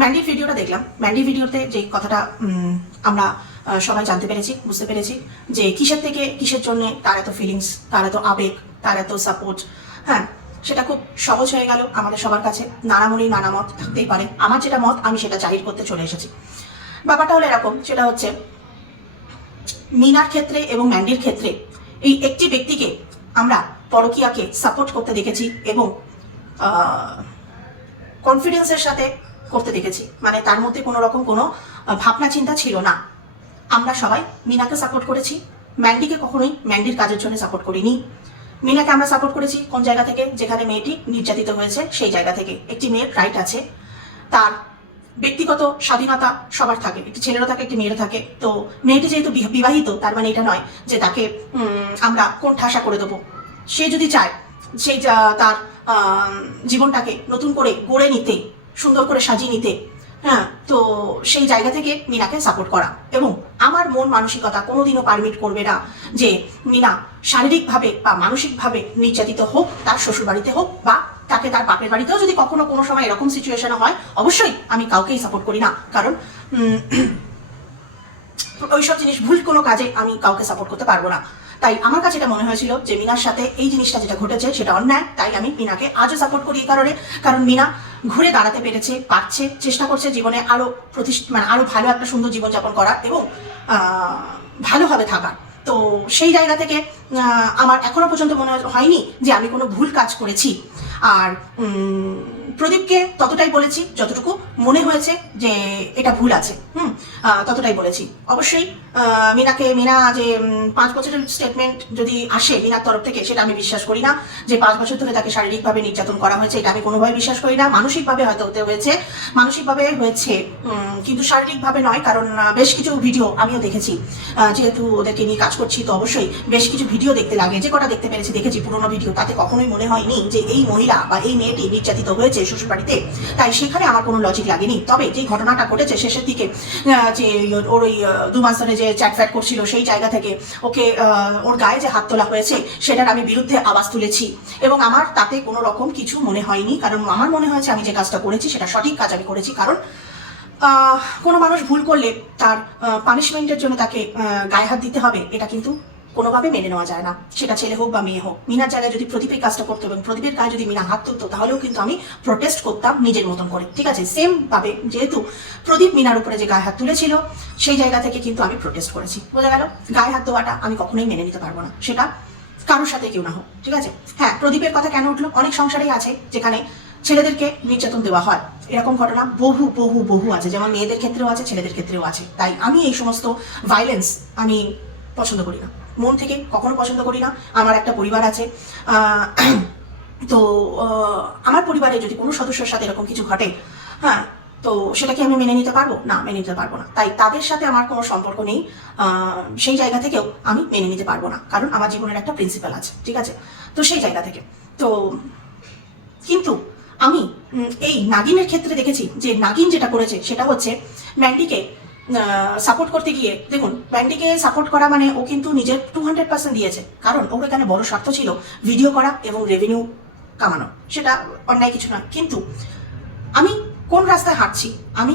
ম্যান্ডির ভিডিওটা দেখলাম। ম্যান্ডির ভিডিওতে যে কথাটা আমরা সবাই জানতে পেরেছি, বুঝতে পেরেছি যে কিসের থেকে কিসের জন্য তার এত ফিলিংস, তার এত আবেগ, তার এত সাপোর্ট। হ্যাঁ, সেটা খুব সহজ হয়ে গেল আমাদের সবার কাছে। নানামণি নানা মত থাকতেই পারে, আমার যেটা মত আমি সেটা জাহির করতে চলে এসেছি। ব্যাপারটা হলো এরকম, সেটা হচ্ছে মিনার ক্ষেত্রে এবং ম্যান্ডির ক্ষেত্রে এই একটি ব্যক্তিকে আমরা পরকীয়াকে সাপোর্ট করতে দেখেছি এবং কনফিডেন্সের সাথে করতে দেখেছি। মানে তার মধ্যে কোনো রকম কোনো ভাবনা চিন্তা ছিল না। আমরা সবাই মিনাকে সাপোর্ট করেছি, ম্যান্ডিকে কখনোই ম্যান্ডির কাজের জন্য সাপোর্ট করিনি। মিনাকে আমরা সাপোর্ট করেছি কোন জায়গা থেকে? যেখানে মেয়েটি নির্যাতিত হয়েছে সেই জায়গা থেকে। একটি মেয়ের রাইট আছে, তার ব্যক্তিগত স্বাধীনতা সবার থাকে, একটি ছেলেরও থাকে, একটি মেয়েরও থাকে। তো মেয়েটি যেহেতু বিবাহিত, তার মানে এটা নয় যে তাকে আমরা কোন ঠাসা করে দেবো। সে যদি চায় সেই তার জীবনটাকে নতুন করে গড়ে নিতে, সুন্দর করে সাজিয়ে নিতে, হ্যাঁ, তো সেই জায়গা থেকে মিনাকে সাপোর্ট করা। এবং আমার মন মানসিকতা কোনোদিনও পারমিট করবে না যে মিনা শারীরিকভাবে বা মানসিকভাবে নির্যাতিত হোক, তার শ্বশুর বাড়িতে হোক বা তাকে তার বাপের বাড়িতেও যদি কখনো কোনো সময় এরকম সিচুয়েশন হয়, অবশ্যই আমি কাউকেই সাপোর্ট করি না। কারণ ওইসব জিনিস, ভুল কোনো কাজে আমি কাউকে সাপোর্ট করতে পারবো না। তাই আমার কাছে এটা মনে হয়েছিল যে মিনার সাথে এই জিনিসটা যেটা ঘটেছে সেটা অন্যায়। তাই আমি মিনাকে আজও সাপোর্ট করি এই কারণে, কারণ মিনা ঘুরে দাঁড়াতে পেরেছে, পারছে, চেষ্টা করছে জীবনে আরো মানে আরো ভালো একটা সুন্দর জীবনযাপন করার এবং ভালোভাবে থাকার। তো সেই জায়গা থেকে আমার এখনো পর্যন্ত মনে হয়নি যে আমি কোনো ভুল কাজ করেছি। আর প্রদীপকে ততটাই বলেছি যতটুকু মনে হয়েছে যে এটা ভুল আছে, ততটাই বলেছি। অবশ্যই মিনা যে 5 বছরের স্টেটমেন্ট যদি আসে মিনার তরফ থেকে, সেটা আমি বিশ্বাস করি না। যে 5 বছর ধরে তাকে শারীরিকভাবে নির্যাতন করা হয়েছে, এটা আমি কোনোভাবে বিশ্বাস করি না। মানসিকভাবে হয়তো হয়েছে, মানসিকভাবে হয়েছে, কিন্তু শারীরিকভাবে নয়। কারণ বেশ কিছু ভিডিও আমিও দেখেছি, যেহেতু ওদেরকে নিয়ে কাজ করছি, তো অবশ্যই বেশ কিছু ভিডিও দেখতে লাগে। যে কটা দেখতে পেরেছি, দেখেছি পুরোনো ভিডিও, তাতে কখনোই মনে হয়নি যে এই মহিলা বা এই মেয়েটি নির্যাতিত হয়েছে শ্বশুরবাড়িতে। তাই সেখানে আমার কোনো লজিক লাগেনি। তবে যে ঘটনাটা ঘটেছে শেষের দিকে, যে ওর ওই 2 মাস ধরে যে চ্যাটফ্যাট করছিল, সেই জায়গা থেকে ওকে ওর গায়ে যে হাত তোলা হয়েছে সেটার আমি বিরুদ্ধে আওয়াজ তুলেছি এবং আমার তাতে কোনো রকম কিছু মনে হয়নি। কারণ আমার মনে হয়েছে আমি যে কাজটা করেছি সেটা সঠিক কাজ আমি করেছি। কারণ কোনো মানুষ ভুল করলে তার পানিশমেন্টের জন্য তাকে গায়ে হাত দিতে হবে, এটা কিন্তু কোনোভাবে মেনে নেওয়া যায় না। সেটা ছেলে হোক বা মেয়ে হোক। মিনার জায়গায় যদি প্রদীপের কাজটা করতো এবং প্রদীপের গায়ে যদি মিনা হাত তুলতো, তাহলেও কিন্তু আমি প্রোটেস্ট করতাম নিজের মতন করে, ঠিক আছে? সেম ভাবে যেহেতু প্রদীপ মিনার উপরে যে গায়ে হাত তুলেছিল, সেই জায়গা থেকে কিন্তু আমি প্রোটেস্ট করেছি। বোঝা গেল? গায়ে হাত দেওয়াটা আমি কখনোই মেনে নিতে পারবো না, সেটা কারোর সাথে কেউ না হোক, ঠিক আছে? হ্যাঁ, প্রদীপের কথা কেন উঠলো? অনেক সংসারেই আছে যেখানে ছেলেদেরকে নির্যাতন দেওয়া হয়। এরকম ঘটনা বহু বহু বহু আছে, যেমন মেয়েদের ক্ষেত্রেও আছে, ছেলেদের ক্ষেত্রেও আছে। তাই আমি এই সমস্ত ভায়োলেন্স আমি পছন্দ করি না, মন থেকে কখনো পছন্দ করি না। আমার একটা পরিবার আছে, তো আমার পরিবারে যদি কোনো সদস্যের সাথে এরকম কিছু ঘটে, হ্যাঁ, তো সেটাকে আমি মেনে নিতে পারবো না? মেনে নিতে পারবো না। তাই তাদের সাথে আমার কোনো সম্পর্ক নেই, সেই জায়গা থেকেও আমি মেনে নিতে পারবো না। কারণ আমার জীবনের একটা প্রিন্সিপাল আছে, ঠিক আছে? তো সেই জায়গা থেকে তো কিন্তু আমি এই নাগিনের ক্ষেত্রে দেখেছি যে নাগিন যেটা করেছে সেটা হচ্ছে ম্যান্ডিকে সাপোর্ট করতে গিয়ে, দেখুন, ম্যান্ডিকে সাপোর্ট করা মানে ও কিন্তু নিজের 200% দিয়েছে। কারণ ওর এখানে বড় স্বার্থ ছিল ভিডিও করা এবং রেভিনিউ কামানো, সেটা অন্যায় কিছু না। কিন্তু আমি কোন রাস্তায় হাঁটছি, আমি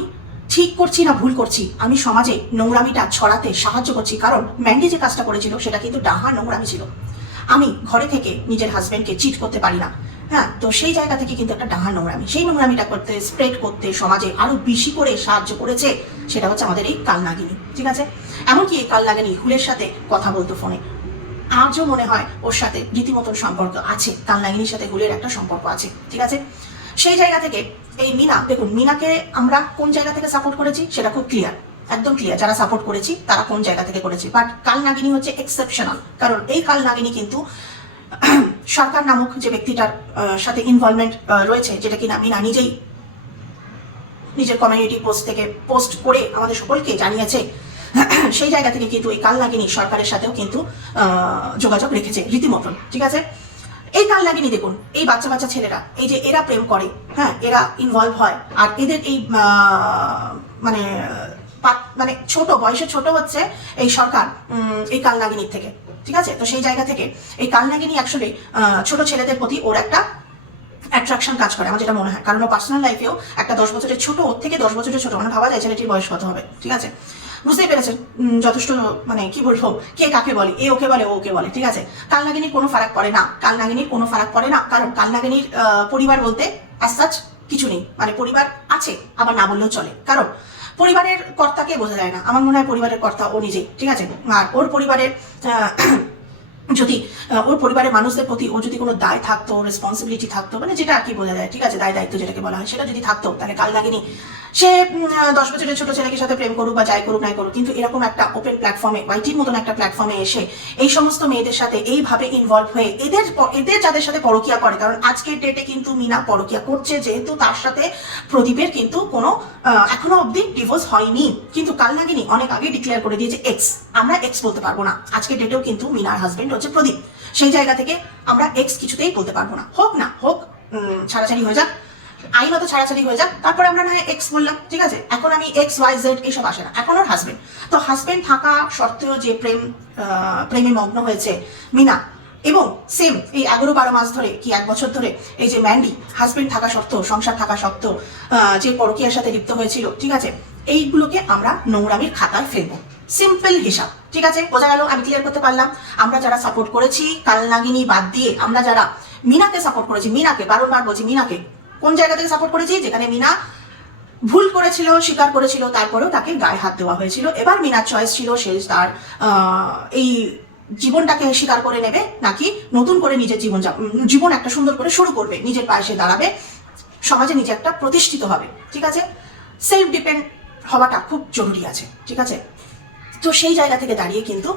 ঠিক করছি না ভুল করছি, আমি সমাজে নোংরামিটা ছড়াতে সাহায্য করছি। কারণ ম্যান্ডি যে কাজটা করেছিল সেটা কিন্তু ডাহা নোংরামি ছিল। আমি ঘরে থেকে নিজের হাজব্যান্ডকে চিট করতে পারি না, হ্যাঁ, তো সেই জায়গা থেকে কিন্তু একটা ডাহা নোংরামি, সেই নোংরামিটা করতে, স্প্রেড করতে সমাজে আরো বেশি করে সাহায্য করেছে সেটা হচ্ছে আমাদের এই কালনাগিনী, ঠিক আছে? এমনকি এই কালনাগিনী হুলের সাথে কথা বলতো ফোনে। আজও মনে হয় ওর সাথে রীতিমতন সম্পর্ক আছে, কালনাগিনীর সাথে হুলের একটা সম্পর্ক আছে, ঠিক আছে? সেই জায়গা থেকে এই মিনা, দেখুন, মিনাকে আমরা কোন জায়গা থেকে সাপোর্ট করেছি সেটা খুব ক্লিয়ার, একদম ক্লিয়ার। যারা সাপোর্ট করেছি তারা কোন জায়গা থেকে করেছি। বাট কালনাগিনী হচ্ছে এক্সেপশনাল, কারণ এই কালনাগিনী কিন্তু সরকার নামক যে ব্যক্তিটার সাথে ইনভলভমেন্ট রয়েছে, যেটা কিনা মিনা নিজেই নিজের কমিউনিটি পোস্ট থেকে পোস্ট করে আমাদের সকলকে জানিয়েছে, সেই জায়গা থেকে কিন্তু এই কালনাগিনী সরকারের সাথেও কিন্তু যোগাযোগ রেখেছে রীতিমতন, ঠিক আছে? এই কালনাগিনী দেখুন, এই বাচ্চা বাচ্চা ছেলেরা, এই যে এরা প্রেম করে, হ্যাঁ, এরা ইনভলভ হয়, আর এদের এই মানে মানে ছোট বয়সে ছোট হচ্ছে এই সরকার এই কালনাগিনীর থেকে, ঠিক আছে? তো সেই জায়গা থেকে এই কালনাগিনী অ্যাকচুয়ালি ছোট ছেলেদের প্রতি ওর একটা অ্যাট্রাকশন কাজ করে আমার যেটা মনে হয়, কারণ ও পার্সোনাল লাইফেও একটা 10 বছরের ছোট, ওর থেকে 10 বছরের ছোট, মানে ভাবা যায় ছেলেটির বয়স কত হবে, ঠিক আছে? বুঝতেই পেরেছেন যথেষ্ট, মানে কি বলবো, কে কাকে বলে, এ ওকে বলে ও ওকে বলে, ঠিক আছে? কালনাগিনীর কোনো ফারাক পড়ে না, কালনাগিনীর কোনো ফারাক পড়ে না, কারণ কালনাগিনীর পরিবার বলতে অ্যাজ সাচ কিছু নেই, মানে পরিবার আছে আবার না বললেও চলে, কারণ পরিবারের কর্তাকে বোঝা যায় না, আমার মনে হয় পরিবারের কর্তা ও নিজেই, ঠিক আছে? আর ওর পরিবারের যদি ওর পরিবারের মানুষদের প্রতি ও যদি কোনো দায় থাকতো, রেসপন্সিবিলিটি থাকতো, মানে যেটা আর কি বোঝা যায়, ঠিক আছে, দায় দায়িত্ব যেটাকে বলা হয়, সেটা যদি থাকতো, তাহলে কালনাগিনী সে 10 বছরের ছোট ছেলেকে সাথে প্রেম করুক বা যাই করুক নাই করুক, কিন্তু এরকম একটা ওপেন প্ল্যাটফর্মে, ওয়াইটির মতন একটা প্ল্যাটফর্মে এসে এই সমস্ত মেয়েদের সাথে এইভাবে ইনভলভ হয়ে এদের যাদের সাথে পরকিয়া করে, কারণ আজকের ডেটে কিন্তু মিনা পরকিয়া করছে, যেহেতু তার সাথে প্রদীপের কিন্তু কোনো এখনো অবধি ডিভোর্স হয়নি, কিন্তু কালনাগিনী অনেক আগে ডিক্লেয়ার করে দিয়েছে এক্স, আমরা এক্স বলতে পারবো না, আজকের ডেটেও কিন্তু মিনার হাজবেন্ড হচ্ছে প্রদীপ, সেই জায়গা থেকে আমরা এক্স কিছুতেই বলতে পারবো না, হোক না হোক ছাড়াছাড়ি হয়ে যাক, আইনত ছাড়াছাড়ি হয়ে যাক, তারপরে আমরা না হয় এক্স বললাম, ঠিক আছে? এখন আমি এক্স ওয়াই জেড এইসব আসে না, এখন ওর হাজবেন্ড, তো হাজবেন্ড থাকা সত্ত্বেও যে প্রেমে মগ্ন হয়েছে মিনা, এবং সেম এই 11-12 মাস ধরে কি 1 বছর ধরে এই যে ম্যান্ডি হাজবেন্ড থাকা সত্ত্বেও, সংসার থাকা সত্ত্বেও যে পরকীয়ার সাথে লিপ্ত হয়েছিল, ঠিক আছে, এইগুলোকে আমরা নোংরামির খাতায় ফেলবো, সিম্পল হিসাব, ঠিক আছে? বোঝা গেল? আমি ক্লিয়ার করতে পারলাম। আমরা যারা সাপোর্ট করেছি কালনাগিনী বাদ দিয়ে, আমরা যারা মিনাকে সাপোর্ট করেছি, মিনাকে বারবার বলছি, মিনাকে কোন জায়গা থেকে সাপোর্ট করেছি? যেখানে মিনা ভুল করেছিল, স্বীকার করেছিল, তারপরেও তাকে গায়ে হাত দেওয়া হয়েছিল, এবার মিনার চয়েস ছিল সে তার এই জীবনটাকে স্বীকার করে নেবে, নাকি নতুন করে নিজের জীবন একটা সুন্দর করে শুরু করবে, নিজের পায়ে সে দাঁড়াবে, সমাজে নিজে একটা প্রতিষ্ঠিত হবে, ঠিক আছে? সেলফ ডিপেন্ড হওয়াটা খুব জরুরি আছে, ঠিক আছে? তো সেই জায়গা থেকে দাঁড়িয়ে কিন্তু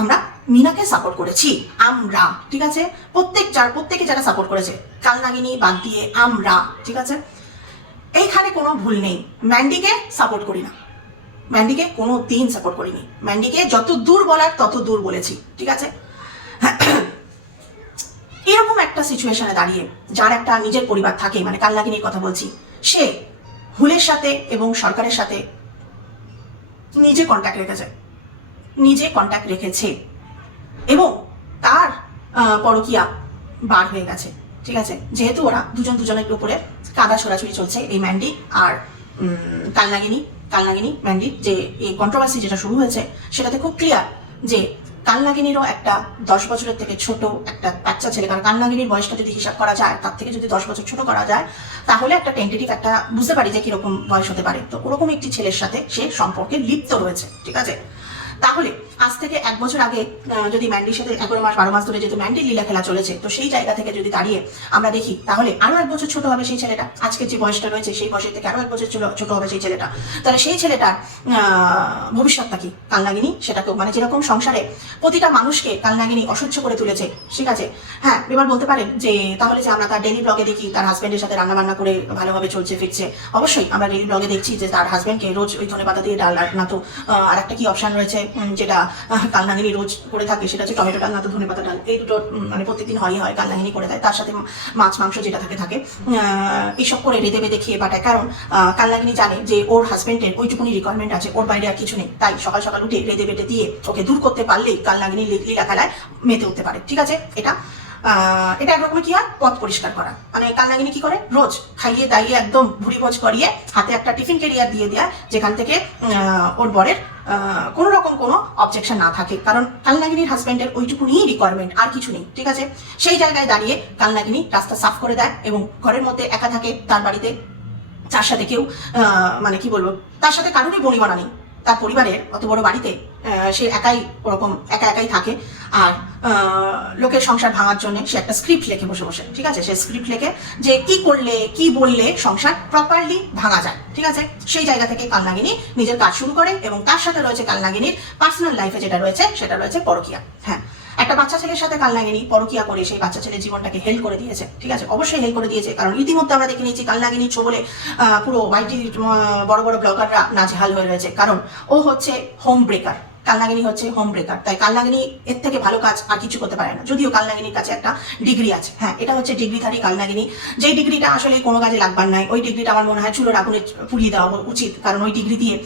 আমরা মিনাকে সাপোর্ট করেছি, আমরা, ঠিক আছে? প্রত্যেকে যারা সাপোর্ট করেছে কালনাগিনী বাদ দিয়ে আমরা, ঠিক আছে? এইখানে কোনো ভুল নেই। ম্যান্ডিকে সাপোর্ট করি না, ম্যান্ডিকে কোনো দিন সাপোর্ট করিনি, ম্যান্ডিকে যত দূর বলার তত দূর বলেছি, ঠিক আছে? এরকম একটা সিচুয়েশনে দাঁড়িয়ে যার একটা নিজের পরিবার থাকে, মানে কালনাগিনীর কথা বলছি, সে হুলের সাথে এবং সরকারের সাথে নিজে কন্ট্যাক্ট রেখেছে এবং তার পরকীয়া বার হয়ে গেছে, ঠিক আছে? যেহেতু ওরা দুজনের উপরে কাদা ছোড়াছুড়ি চলছে, এই ম্যান্ডি আর কালনাগিনী ম্যান্ডি, যে এই কন্ট্রোভার্সি যেটা শুরু হয়েছে সেটাতে খুব ক্লিয়ার যে কালনাগিনীরও একটা 10 বছরের থেকে ছোট একটা বাচ্চা ছেলে, কারণ কালনাগিনীর বয়সটা যদি হিসাব করা যায়, তার থেকে যদি 10 বছর ছোট করা যায়, তাহলে একটা টেন্টেটিভ একটা বুঝতে পারি যে কিরকম বয়স হতে পারে। তো ওরকম একটি ছেলের সাথে সে সম্পর্কে লিপ্ত রয়েছে, ঠিক আছে? তাহলে আজ থেকে 1 বছর আগে যদি ম্যান্ডির সাথে 11-12 মাস ধরে যেহেতু ম্যান্ডির লীলা খেলা চলেছে, তো সেই জায়গা থেকে যদি দাঁড়িয়ে আমরা দেখি, তাহলে আরো 1 বছর ছোট হবে সেই ছেলেটা, আজকে যে বয়সটা রয়েছে সেই বয়সের থেকে আরো 1 বছর ছোট হবে সেই ছেলেটা, তাহলে সেই ছেলেটার ভবিষ্যৎটা কি? কালনাগিনী সেটাকেও, মানে যেরকম সংসারে প্রতিটা মানুষকে কালনাগিনী অসহ্য করে তুলেছে, ঠিক আছে? হ্যাঁ, এবার বলতে পারেন যে তাহলে যে আমরা তার ডেইলি ব্লগে দেখি তার হাজবেন্ডের সাথে রান্নাবান্না করে ভালোভাবে চলছে ফিরছে, অবশ্যই আমরা ডেইলি ব্লগে দেখছি যে তার হাজবেন্ডকে রোজ ওই ধনেপাতা দিয়ে ডাল, আর না তো আর একটা কি অপশন রয়েছে যেটা কালনাগিনী রোজ করে থাকে, সেটা হচ্ছে টমেটো ডাল না তো ধনেপাতা ডাল, এই দুটো মানে প্রত্যেকদিন হয় কালনাগিনী করে দেয়, তার সাথে মাছ মাংস যেটা থাকে এইসব করে রেঁধে বেঁধে খেয়ে পাঠায়, কারণ কালনাগিনী জানে যে ওর হাজবেন্ডের ওইটুকুনি রিকোয়ারমেন্ট আছে, ওর বাইরে আর কিছু নেই, তাই সকাল সকাল উঠে রেঁধে বেঁধে দিয়ে ওকে দূর করতে পারলেই কালনাগিনী লীলা খেলায় মেতে উঠতে পারে, ঠিক আছে? এটা একরকমের কি হয়, পথ পরিষ্কার করা, মানে কালনাগিনী কি করে, রোজ খাইয়ে দাইয়ে একদম ভুড়ি ভোজ করিয়ে হাতে একটা টিফিন ক্যারিয়ার দিয়ে দেয়, যেখান থেকে ওর বরের কোনো রকম কোনো অবজেকশন না থাকে, কারণ কালনাগিনীর হাজবেন্ডের ওইটুকুনি রিকোয়ারমেন্ট, আর কিছু নেই, ঠিক আছে? সেই জায়গায় দাঁড়িয়ে কালনাগিনী রাস্তা সাফ করে দেয় এবং ঘরের মধ্যে একা থাকে, তার বাড়িতে তার সাথে কেউ মানে কি বলবো, তার সাথে কারোরই বনিবনা নেই, তার পরিবারের অত বড় বাড়িতে সে একাই ওরকম একাই থাকে, আর লোকের সংসার ভাঙার জন্য সে একটা স্ক্রিপ্ট লেখে বসে, ঠিক আছে? সে স্ক্রিপ্ট লেখে যে কি করলে কি বললে সংসার প্রপারলি ভাঙা যায়, ঠিক আছে? সেই জায়গা থেকে কালনাগিনী নিজের কাজ শুরু করে এবং তার সাথে রয়েছে কালনাগিনীর পার্সোনাল লাইফে যেটা রয়েছে সেটা রয়েছে পরকীয়া। হ্যাঁ, একটা বাচ্চা ছেলের সাথে কালনাগিনী পরকীয়া করে সেই বাচ্চা ছেলের জীবনটাকে হেল করে দিয়েছে, ঠিক আছে? অবশ্যই হেল করে দিয়েছে, কারণ ইতিমধ্যে আমরা দেখে নিয়েছি কালনাগিনী ছোবলে পুরো ওয়াইটি বড় বড় ব্লগাররা নাজেহাল হয়ে রয়েছে, কারণ ও হচ্ছে হোম ব্রেকার, কালনাগিনী হচ্ছে হোম ব্রেকার, তাই কালনাগিনী এর থেকে ভালো কাজ আর কিছু করতে পারে না, যদিও কালনাগিনীর কাছে একটা ডিগ্রি আছে। হ্যাঁ, এটা হচ্ছে ডিগ্রিধারী কালনাগিনী, যেই ডিগ্রিটা আসলে কোনো কাজে লাগবার নাই, ওই ডিগ্রিটা আমার মনে হয় চুলোর আগুনে পুড়িয়ে দেওয়া উচিত, কারণ ওই ডিগ্রি দিয়ে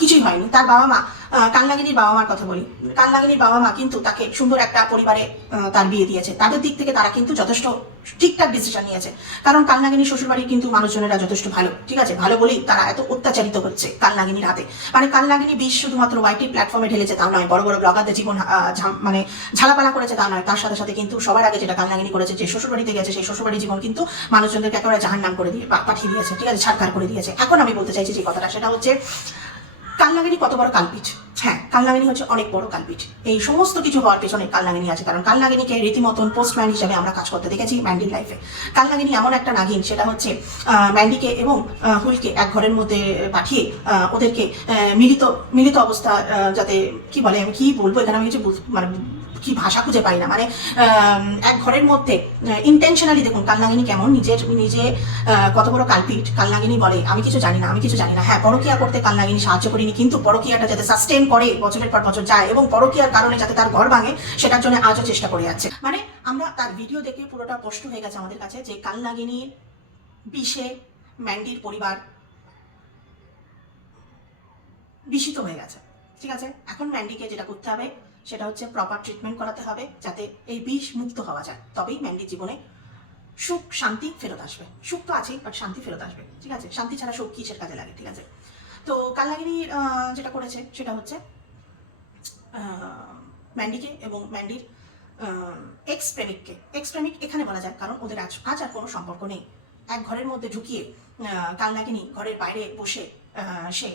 কিছুই হয়নি। তার বাবা মা, কালনাগিনীর বাবা মার কথা বলি, কালনাগিনীর বাবা মা কিন্তু তাকে সুন্দর একটা পরিবারে তার বিয়ে দিয়েছে, তাদের দিক থেকে তারা কিন্তু যথেষ্ট ঠিকঠাক ডিসিশন নিয়েছে। কারণ কালনাগিনী শ্বশুরবাড়ির কিন্তু মানুষজনেরা যথেষ্ট ভালো, ঠিক আছে, ভালো বলেই তারা এত অত্যাচারিত হচ্ছে কালনাগিনীর হাতে। মানে কালনাগিনী বিষ শুধুমাত্র ওয়াইটির প্ল্যাটফর্মে ঢেলেছে তা নয়, বড় বড় ব্লগারদের জীবন মানে ঝালাপালা করেছে তা নয়, তার সাথে সাথে কিন্তু সবার আগে যেটা কালনাগিনী করেছে, যে শ্বশুরবাড়িতে গেছে সেই শ্বশুরবাড়ির জীবন কিন্তু মানুষজনদেরকে একেবারে জাহান্নাম করে দিয়ে পাঠিয়ে দিয়েছে, ঠিক আছে, ছাড়খাড় করে দিয়েছে। এখন আমি বলতে চাইছি যে কথাটা, সেটা হচ্ছে কালনাগিনী কত বড় কালপিট। হ্যাঁ, কালনাগিনী হচ্ছে অনেক বড় কালপিট। এই সমস্ত কিছু হওয়ার পেছনে কালনাগিনী আছে। কারণ কালনাগিনীকে রীতিমতন পোস্টম্যান হিসেবে আমরা কাজ করতে দেখেছি ম্যান্ডির লাইফে। কালনাগিনী এমন একটা নাগিন, সেটা হচ্ছে ম্যান্ডিকে এবং হুলকে এক ঘরের মধ্যে পাঠিয়ে ওদেরকে মিলিত অবস্থা, যাতে কি বলে, আমি কি বলবো এখানে, আমি কিছু মানে কি ভাষা খুঁজে পাই না, মানে এক ঘরের মধ্যে ইন্টেনশনালি, দেখুন কালনাগিনী কেমন নিজে কত বড় কালপিট। কালনাগিনী বলে আমি কিছু জানি না। হ্যাঁ, পরকীয়া করতে কালনাগিনী সাহায্য করিনি, কিন্তু পরকীয়াটা যাতে সাস্টেন করে বছরের পর বছর যায় এবং পরকীয়ার কারণে যাতে তার ঘর ভাঙে, সেটার জন্য আজও চেষ্টা করে যাচ্ছে। মানে আমরা তার ভিডিও দেখে পুরোটা স্পষ্ট হয়ে গেছে আমাদের কাছে যে কালনাগিনীর বিষে ম্যান্ডির পরিবার বিষিত হয়ে গেছে, ঠিক আছে। এখন ম্যান্ডিকে যেটা করতে হবে সেটা হচ্ছে প্রপার ট্রিটমেন্ট করাতে হবে, যাতে এই বিষ মুক্ত হওয়া যায়। তবেই ম্যান্ডির জীবনে সুখ শান্তি ফেরত আসবে। সুখ তো আছেই, বাট শান্তি ফেরত আসবে, ঠিক আছে। শান্তি ছাড়া সুখ কিসের কাজে লাগে, ঠিক আছে। তো কালনাগিনী যেটা করেছে সেটা হচ্ছে ম্যান্ডিকে এবং ম্যান্ডির এক্স প্রেমিক এখানে বলা যায়, কারণ ওদের আজ আর কোনো সম্পর্ক নেই। এক ঘরের মধ্যে ঢুকিয়ে কালনাগিনী ঘরের বাইরে বসে সে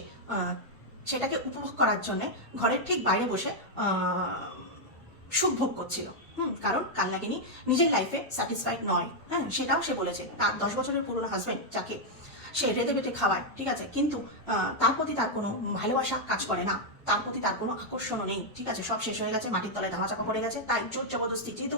সেটাকে উপভোগ করার জন্য ঘরের ঠিক বাইরে বসে সুখ ভোগ করছিল। কারণ কালনাগিনী নিজের লাইফে স্যাটিসফাইড নয়। হ্যাঁ, সেটাও সে বলেছে। তার 10 বছরের পুরনো হাজবেন্ড যাকে সে রেঁধে বেটে খাওয়ায়, ঠিক আছে, কিন্তু তার প্রতি তার কোনো ভালোবাসা কাজ করে না, তার প্রতি তার কোনো আকর্ষণও নেই, ঠিক আছে। সব শেষ হয়ে গেছে, মাটির তলায় ধামাচাপা পড়ে গেছে। তাই জোর জবরদস্তি, যেহেতু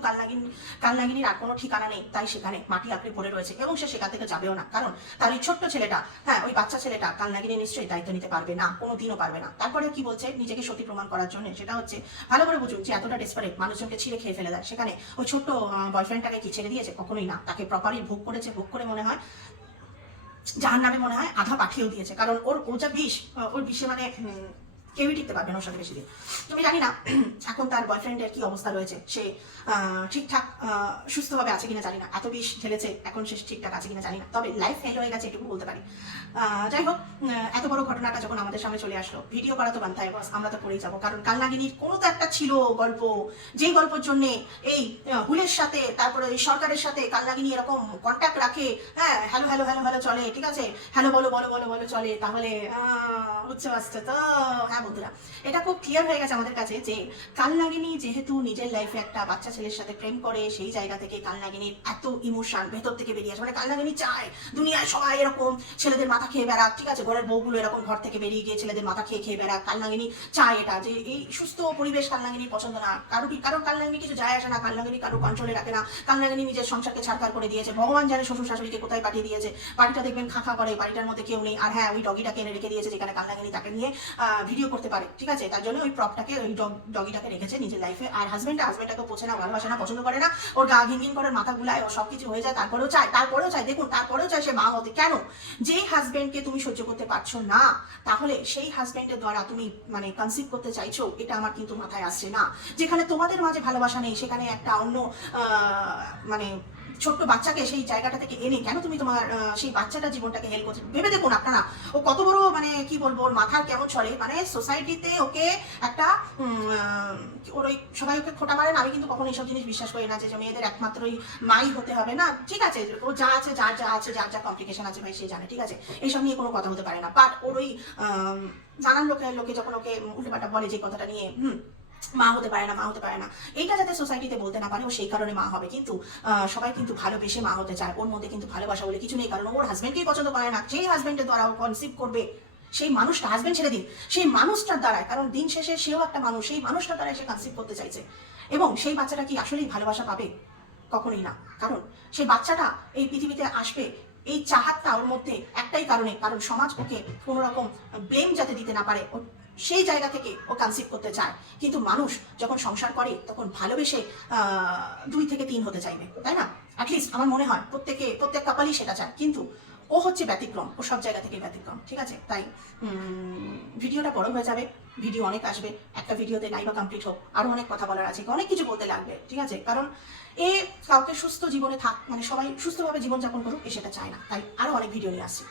কালনাগিনীর আর কোনো ঠিকানা নেই, তাই সেখানে মাটি আঁকড়ে পড়ে রয়েছে এবং সে সেখান থেকে যাবেও না। কারণ তার এই ছোট্ট ছেলেটা, হ্যাঁ, ওই বাচ্চা ছেলেটা কালনাগিনী নিশ্চয়ই দায়িত্ব নিতে পারবে না, কোনো দিনও পারবে না। তারপরে কি বলছে নিজেকে সত্যি প্রমাণ করার জন্য, সেটা হচ্ছে ভালো করে বুঝুন যে এতটা ডেসপারেট, মানুষজনকে ছিঁড়ে খেয়ে ফেলে দেয়। সেখানে ওই ছোট্ট বয়ফ্রেন্ডটাকে কি ছেড়ে দিয়েছে? কখনোই না। তাকে প্রপারলি ভোগ করেছে, ভোগ করে মনে হয় জাহান্নামে মনে হয় আধা পাঠিয়েও দিয়েছে। কারণ ও যা বিষ, ওর বিষে মানে কেউই টিকতে পারবে না ওর সাথে বেশি দিন। তুমি জানি না এখন তার বয়ফ্রেন্ডের কি অবস্থা রয়েছে, সে ঠিকঠাক সুস্থভাবে আছে কিনা জানি না। এত বিষ ঢেলেছে, এখন সে ঠিকঠাক আছে কিনা জানি না, তবে লাইফ ফেল হয়ে গেছে এটুকু বলতে পারি। যাই হোক, এত বড় ঘটনাটা যখন আমাদের সামনে চলে আসলো, ভিডিও করা তো বান্ধায় বস, আমরা তো করেই যাবো। কারণ কালনাগিনীর কোনো তো একটা ছিল গল্প, যেই গল্পের জন্য এই হুলের সাথে, তারপরে এই সরকারের সাথে কালনাগিনী এরকম কন্ট্যাক্ট রাখে। হ্যাঁ, হ্যালো হ্যালো হ্যালো হ্যালো চলে, ঠিক আছে, হ্যালো বলো বলো বলো বলো চলে। তাহলে বুঝতে পারছো তো? হ্যাঁ বন্ধুরা, এটা খুব ক্লিয়ার হয়ে গেছে আমাদের কাছে যে কালনাগিনী যেহেতু নিজের লাইফে একটা বাচ্চা ছেলের সাথে প্রেম করে, সেই জায়গা থেকে কালনাগিনীর এত ইমোশন ভেতর থেকে বেরিয়ে আসে। মানে কালনাগিনী চায় দুনিয়ায় সবাই এরকম ছেলেদের মাথা খেয়ে বেড়াক, ঠিক আছে, ঘরের বউগুলো এরকম ঘর থেকে বেরিয়ে গিয়ে ছেলেদের মাথা খেয়ে খেয়ে বেড়াক। কালনাগিনী চায় এটা, যে এই সুস্থ পরিবেশ কালনাগিনীর পছন্দ না। কারণ কালনাগিনী কিছু যায় আসে না, কালনাগিনী কারো কন্ট্রোলে রাখে না। কালনাগিনী নিজের সংসারকে ছাড়খাড় করে দিয়েছে, ভগবান জানে শ্বশুর শাশুড়িকে কোথায় পাঠিয়ে দিয়েছে। বাড়িটা দেখবেন খাঁখা করে, বাড়িটার মধ্যে কেউ নেই। আর হ্যাঁ, ওই ডগিটাকে এনে রেখে দিয়েছে, যেখানে কালনাগিনী তাকে নিয়ে ভিডিও করতে পারে, ঠিক আছে। তার জন্য ওই প্রপটাকে, ওই ডগিটাকে রেখেছে নিজের লাইফে। আর হাজবেন্ডটাকে পোছে না, ভালোবাসে না, পছন্দ করে না, ওর গা ঘিন ঘিন করে, মাথা গুলায়, ও সবকিছু হয়ে যায়, তারপরেও চায় দেখুন, তারপরেও চায় সে মা হতে। কেন? যেই হাজবেন্ডকে তুমি সহ্য করতে পারছো না, তাহলে সেই হাজবেন্ডের দ্বারা তুমি মানে কনসিভ করতে চাইছো, এটা আমার কিন্তু মাথায় আসছে না। যেখানে তোমাদের মাঝে ভালোবাসা নেই, সেখানে একটা অন্য মানে ছোট্ট বাচ্চাকে সেই জায়গাটা থেকে এনে কেন তুমি তোমার সেই বাচ্চাটা জীবনটাকে হেল্প করছো? ভেবে দেখুন আপনারা, ও কত বড়, মানে কি বলবো, ওর মাথার কেমন চলে। মানে সোসাইটিতে ওকে একটা ওর ওই সবাই ওকে খোটা মারেন। আমি কিন্তু কখনো এইসব জিনিস বিশ্বাস করি না যে মেয়েদের একমাত্রই মাই হতে হবে না, ঠিক আছে। ও যা আছে, যার যা কমপ্লিকেশন আছে ভাই সে জানে, ঠিক আছে, এইসব নিয়ে কোনো কথা হতে পারে না। বাট ওর ওই নানান লোকে যখন ওকে উল্টোপাল্টা বলে যে কথাটা নিয়ে, মা হতে পারে না, এইটা যাতে সোসাইটিতে বলতে না পারে, ও সেই কারণে মা হবে। কিন্তু সবাই কিন্তু ভালোবেসে মা হতে চায়, ওর মধ্যে কিন্তু ভালোবাসা বলে কিছু নেই। কারণ ওর হাজবেন্ডকেই পছন্দ করে না। যেই হাজবেন্ডের দ্বারা ও কনসিভ করবে, সেই মানুষটা, হাজবেন্ড ছেড়ে দিন, সেই মানুষটার দ্বারায়, কারণ দিন শেষে সেও একটা মানুষ, সেই মানুষটার দ্বারাই সে কনসিভ করতে চাইছে। এবং সেই বাচ্চাটা কি আসলেই ভালোবাসা পাবে? কখনোই না। কারণ সেই বাচ্চাটা এই পৃথিবীতে আসবে এই চাহাতটা ওর মধ্যে একটাই কারণে, কারণ সমাজ ওকে কোনো রকম ব্লেম যাতে দিতে না পারে, সেই জায়গা থেকে ও কনসিভ করতে চায়। কিন্তু মানুষ যখন সংসার করে তখন ভালোবেসে 2 থেকে 3 হতে চাইবে, তাই না? অ্যাটলিস্ট আমার মনে হয় প্রত্যেক কাপালই সেটা চায়। কিন্তু ও ও হচ্ছে ব্যতিক্রম, ও সব জায়গা থেকে ব্যতিক্রম, ঠিক আছে? তাই ভিডিওটা বড় হয়ে যাবে, ভিডিও অনেক আসবে, একটা ভিডিওতে নাই বা কমপ্লিট হোক, আরও অনেক কথা বলার আছে, অনেক কিছু বলতে লাগবে, ঠিক আছে? কারণ এ কাউকে সুস্থ জীবনে মানে সবাই সুস্থভাবে জীবনযাপন করুক, এ সেটা চায় না, তাই আরও অনেক ভিডিও নিয়ে আসছি।